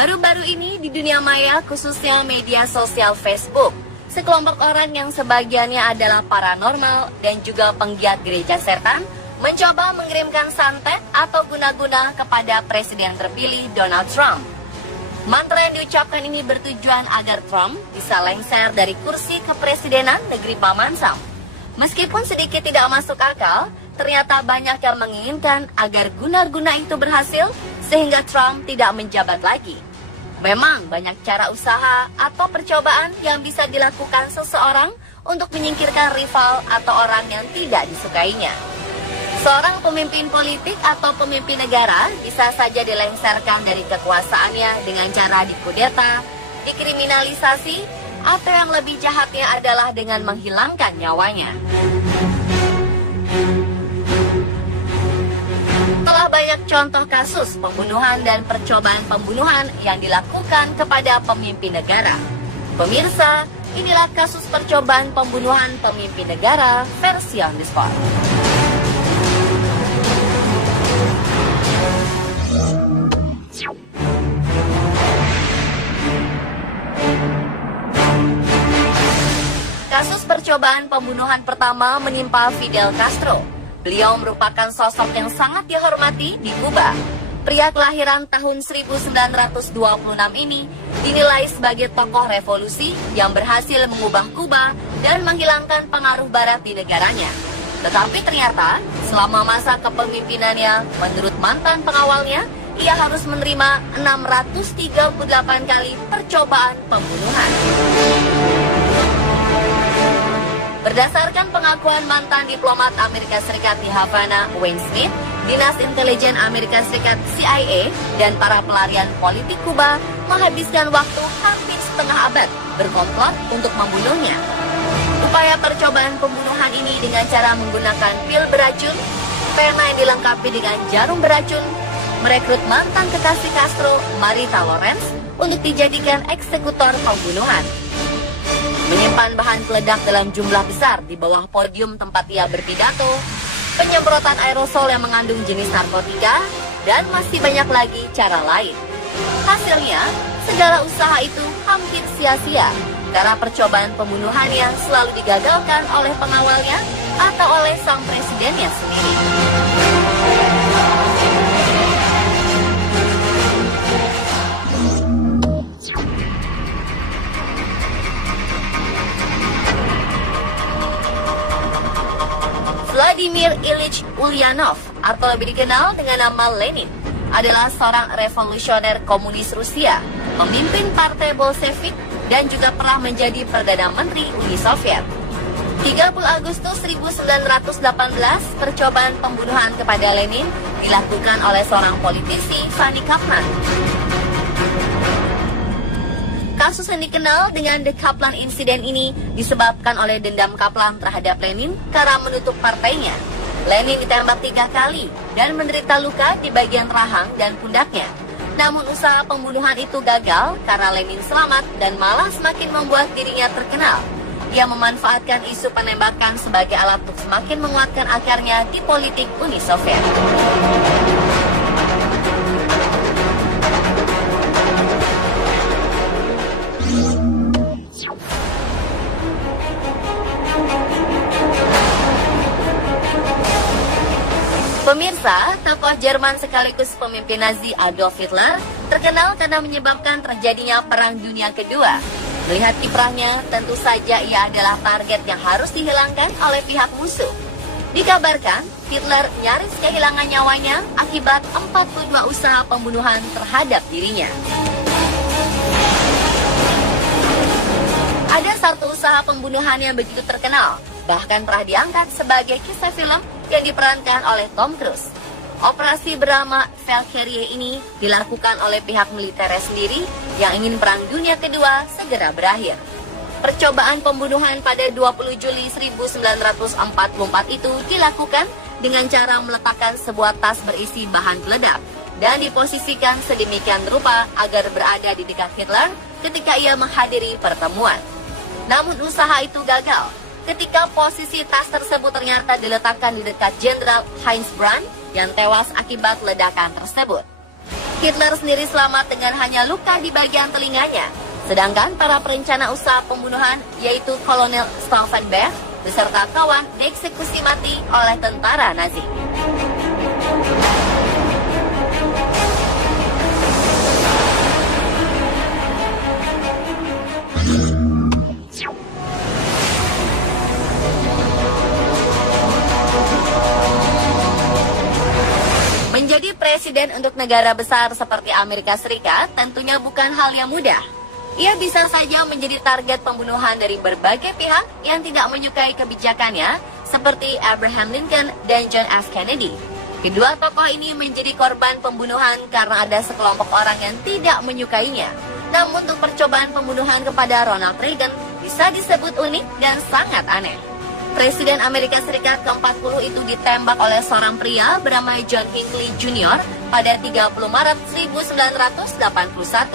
Baru-baru ini di dunia maya, khususnya media sosial Facebook, sekelompok orang yang sebagiannya adalah paranormal dan juga penggiat gereja setan mencoba mengirimkan santet atau guna-guna kepada Presiden terpilih Donald Trump. Mantra yang diucapkan ini bertujuan agar Trump bisa lengser dari kursi kepresidenan negeri Paman Sam. Meskipun sedikit tidak masuk akal, ternyata banyak yang menginginkan agar guna-guna itu berhasil sehingga Trump tidak menjabat lagi. Memang banyak cara usaha atau percobaan yang bisa dilakukan seseorang untuk menyingkirkan rival atau orang yang tidak disukainya. Seorang pemimpin politik atau pemimpin negara bisa saja dilengsarkan dari kekuasaannya dengan cara dikudeta, dikriminalisasi, atau yang lebih jahatnya adalah dengan menghilangkan nyawanya. Telah banyak contoh kasus pembunuhan dan percobaan pembunuhan yang dilakukan kepada pemimpin negara. Pemirsa, inilah kasus percobaan pembunuhan pemimpin negara versi On The Spot. Kasus percobaan pembunuhan pertama menimpa Fidel Castro. Beliau merupakan sosok yang sangat dihormati di Kuba. Pria kelahiran tahun 1926 ini dinilai sebagai tokoh revolusi yang berhasil mengubah Kuba dan menghilangkan pengaruh barat di negaranya. Tetapi ternyata selama masa kepemimpinannya, menurut mantan pengawalnya, ia harus menerima 638 kali percobaan pembunuhan. Berdasarkan pengakuan mantan diplomat Amerika Serikat di Havana, Wayne Smith, Dinas Intelijen Amerika Serikat CIA, dan para pelarian politik Kuba menghabiskan waktu hampir setengah abad berkomplot untuk membunuhnya. Upaya percobaan pembunuhan ini dengan cara menggunakan pil beracun, pena yang dilengkapi dengan jarum beracun, merekrut mantan kekasih Castro, Marita Lawrence, untuk dijadikan eksekutor pembunuhan. Menyimpan bahan peledak dalam jumlah besar di bawah podium tempat ia berpidato, penyemprotan aerosol yang mengandung jenis narkotika, dan masih banyak lagi cara lain. Hasilnya, segala usaha itu hampir sia-sia karena percobaan pembunuhannya selalu digagalkan oleh pengawalnya atau oleh sang presidennya sendiri. Vladimir Ilyich Ulyanov, atau lebih dikenal dengan nama Lenin, adalah seorang revolusioner komunis Rusia, pemimpin partai Bolshevik, dan juga pernah menjadi Perdana Menteri Uni Soviet. 30 Agustus 1918, percobaan pembunuhan kepada Lenin dilakukan oleh seorang politisi, Fanny Kaplan. Kasus yang dikenal dengan The Kaplan Incident ini disebabkan oleh dendam Kaplan terhadap Lenin karena menutup partainya. Lenin ditembak 3 kali dan menderita luka di bagian rahang dan pundaknya. Namun usaha pembunuhan itu gagal karena Lenin selamat dan malah semakin membuat dirinya terkenal. Ia memanfaatkan isu penembakan sebagai alat untuk semakin menguatkan akarnya di politik Uni Soviet. Pemirsa, tokoh Jerman sekaligus pemimpin Nazi Adolf Hitler terkenal karena menyebabkan terjadinya Perang Dunia Kedua. Melihat kiprahnya, tentu saja ia adalah target yang harus dihilangkan oleh pihak musuh. Dikabarkan, Hitler nyaris kehilangan nyawanya akibat 42 usaha pembunuhan terhadap dirinya. Ada satu usaha pembunuhan yang begitu terkenal, bahkan pernah diangkat sebagai kisah film yang diperankan oleh Tom Cruise. Operasi bernama Valkyrie ini dilakukan oleh pihak militer sendiri yang ingin Perang Dunia Kedua segera berakhir. Percobaan pembunuhan pada 20 Juli 1944 itu dilakukan dengan cara meletakkan sebuah tas berisi bahan peledak dan diposisikan sedemikian rupa agar berada di dekat Hitler ketika ia menghadiri pertemuan. Namun usaha itu gagal ketika posisi tas tersebut ternyata diletakkan di dekat Jenderal Heinz Brandt yang tewas akibat ledakan tersebut. Hitler sendiri selamat dengan hanya luka di bagian telinganya. Sedangkan para perencana usaha pembunuhan, yaitu Kolonel Stauffenberg beserta kawan, dieksekusi mati oleh tentara Nazi. Menjadi presiden untuk negara besar seperti Amerika Serikat tentunya bukan hal yang mudah. Ia bisa saja menjadi target pembunuhan dari berbagai pihak yang tidak menyukai kebijakannya, seperti Abraham Lincoln dan John F. Kennedy. Kedua tokoh ini menjadi korban pembunuhan karena ada sekelompok orang yang tidak menyukainya. Namun untuk percobaan pembunuhan kepada Ronald Reagan bisa disebut unik dan sangat aneh. Presiden Amerika Serikat ke-40 itu ditembak oleh seorang pria bernama John Hinckley Jr. pada 30 Maret 1981.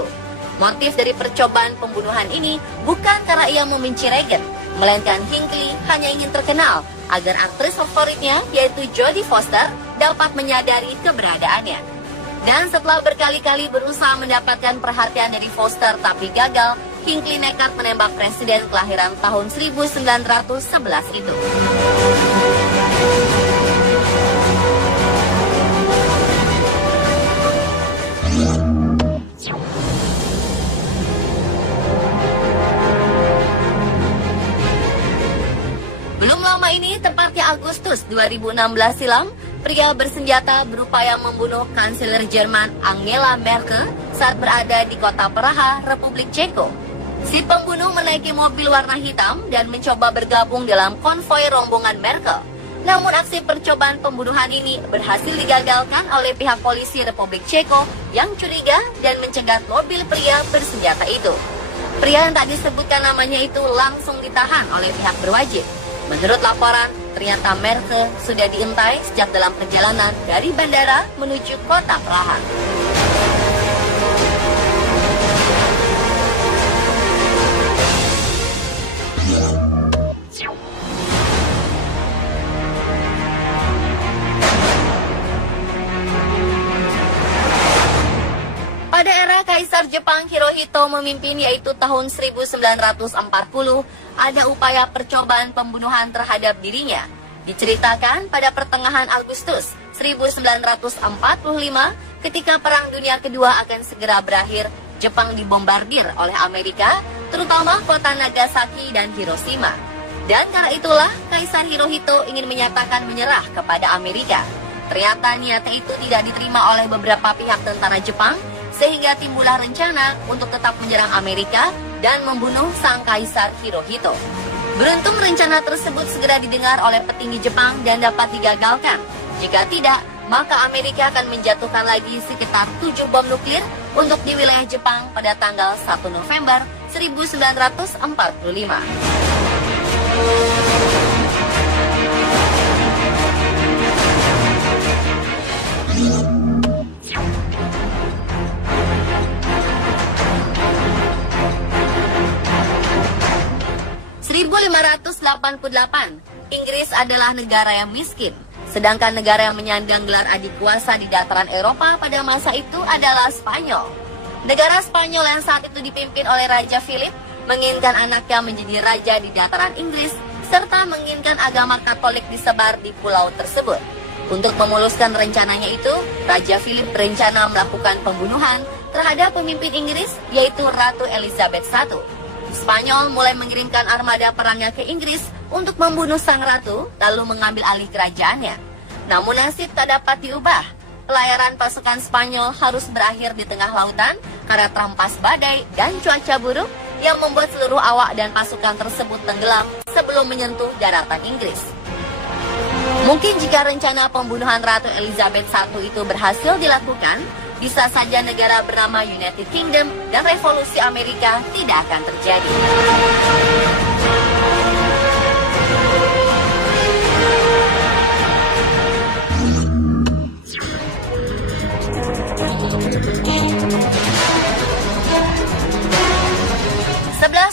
Motif dari percobaan pembunuhan ini bukan karena ia membenci Reagan, melainkan Hinckley hanya ingin terkenal agar aktris favoritnya, yaitu Jodie Foster, dapat menyadari keberadaannya. Dan setelah berkali-kali berusaha mendapatkan perhatian dari Foster tapi gagal, Hinckley nekat menembak presiden kelahiran tahun 1911 itu. Belum lama ini, tepatnya Agustus 2016 silam, pria bersenjata berupaya membunuh Kanselir Jerman Angela Merkel saat berada di kota Praha, Republik Ceko. Si pembunuh menaiki mobil warna hitam dan mencoba bergabung dalam konvoi rombongan Merkel. Namun aksi percobaan pembunuhan ini berhasil digagalkan oleh pihak polisi Republik Ceko yang curiga dan mencegat mobil pria bersenjata itu. Pria yang tak disebutkan namanya itu langsung ditahan oleh pihak berwajib. Menurut laporan, ternyata Merkel sudah diintai sejak dalam perjalanan dari bandara menuju kota Praha. Pada era Kaisar Jepang Hirohito memimpin, yaitu tahun 1940, ada upaya percobaan pembunuhan terhadap dirinya. Diceritakan pada pertengahan Agustus 1945, ketika Perang Dunia Kedua akan segera berakhir, Jepang dibombardir oleh Amerika, terutama kota Nagasaki dan Hiroshima. Dan karena itulah Kaisar Hirohito ingin menyatakan menyerah kepada Amerika. Ternyata niatnya itu tidak diterima oleh beberapa pihak tentara Jepang, sehingga timbullah rencana untuk tetap menyerang Amerika dan membunuh sang Kaisar Hirohito. Beruntung rencana tersebut segera didengar oleh petinggi Jepang dan dapat digagalkan. Jika tidak, maka Amerika akan menjatuhkan lagi sekitar 7 bom nuklir untuk di wilayah Jepang pada tanggal 1 November 1945. Inggris adalah negara yang miskin, sedangkan negara yang menyandang gelar adik kuasa di dataran Eropa pada masa itu adalah Spanyol. Negara Spanyol yang saat itu dipimpin oleh Raja Philip menginginkan anaknya menjadi raja di dataran Inggris, serta menginginkan agama Katolik disebar di pulau tersebut. Untuk memuluskan rencananya itu, Raja Philip berencana melakukan pembunuhan terhadap pemimpin Inggris, yaitu Ratu Elizabeth I. Spanyol mulai mengirimkan armada perangnya ke Inggris untuk membunuh sang ratu, lalu mengambil alih kerajaannya. Namun nasib tak dapat diubah. Pelayaran pasukan Spanyol harus berakhir di tengah lautan karena terampas badai dan cuaca buruk yang membuat seluruh awak dan pasukan tersebut tenggelam sebelum menyentuh daratan Inggris. Mungkin jika rencana pembunuhan Ratu Elizabeth I itu berhasil dilakukan, bisa saja negara bernama United Kingdom dan revolusi Amerika tidak akan terjadi.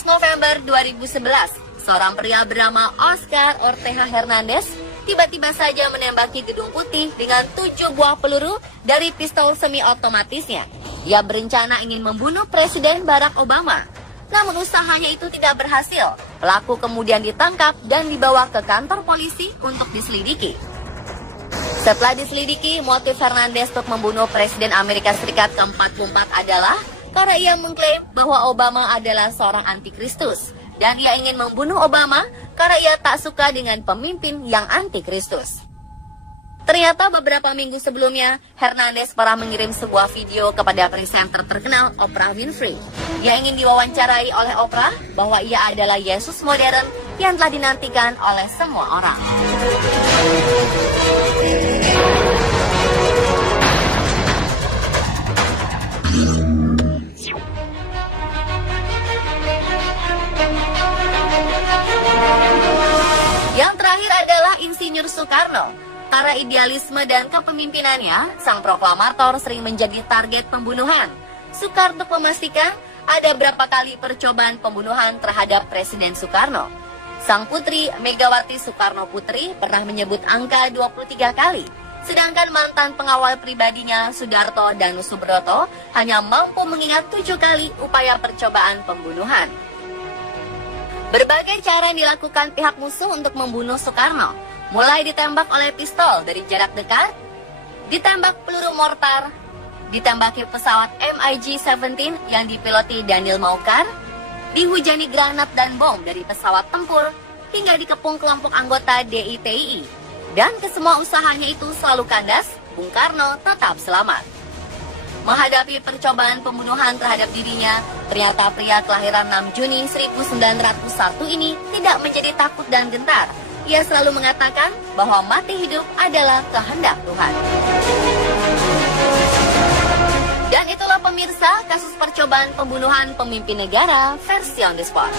November 2011, seorang pria bernama Oscar Ortega Hernandez tiba-tiba saja menembaki Gedung Putih dengan 7 buah peluru dari pistol semi-otomatisnya. Ia berencana ingin membunuh Presiden Barack Obama. Namun usahanya itu tidak berhasil. Pelaku kemudian ditangkap dan dibawa ke kantor polisi untuk diselidiki. Setelah diselidiki, motif Hernandez untuk membunuh Presiden Amerika Serikat ke-44 adalah karena ia mengklaim bahwa Obama adalah seorang antikristus. Dan ia ingin membunuh Obama karena ia tak suka dengan pemimpin yang antikristus. Ternyata beberapa minggu sebelumnya, Hernandez pernah mengirim sebuah video kepada presenter terkenal Oprah Winfrey. Ia ingin diwawancarai oleh Oprah bahwa ia adalah Yesus modern yang telah dinantikan oleh semua orang. Yang terakhir adalah Insinyur Soekarno. Karena idealisme dan kepemimpinannya, sang proklamator sering menjadi target pembunuhan. Soekarno memastikan ada berapa kali percobaan pembunuhan terhadap Presiden Soekarno. Sang putri, Megawati Soekarno Putri, pernah menyebut angka 23 kali. Sedangkan mantan pengawal pribadinya, Sudarto dan Subroto, hanya mampu mengingat 7 kali upaya percobaan pembunuhan. Berbagai cara dilakukan pihak musuh untuk membunuh Soekarno, mulai ditembak oleh pistol dari jarak dekat, ditembak peluru mortar, ditembaki pesawat MiG-17 yang dipiloti Daniel Maukar, dihujani granat dan bom dari pesawat tempur, hingga dikepung kelompok anggota DITII. Dan kesemua usahanya itu selalu kandas, Bung Karno tetap selamat. Menghadapi percobaan pembunuhan terhadap dirinya, ternyata pria kelahiran 6 Juni 1901 ini tidak menjadi takut dan gentar. Ia selalu mengatakan bahwa mati hidup adalah kehendak Tuhan. Dan itulah pemirsa kasus percobaan pembunuhan pemimpin negara versi On The Spot.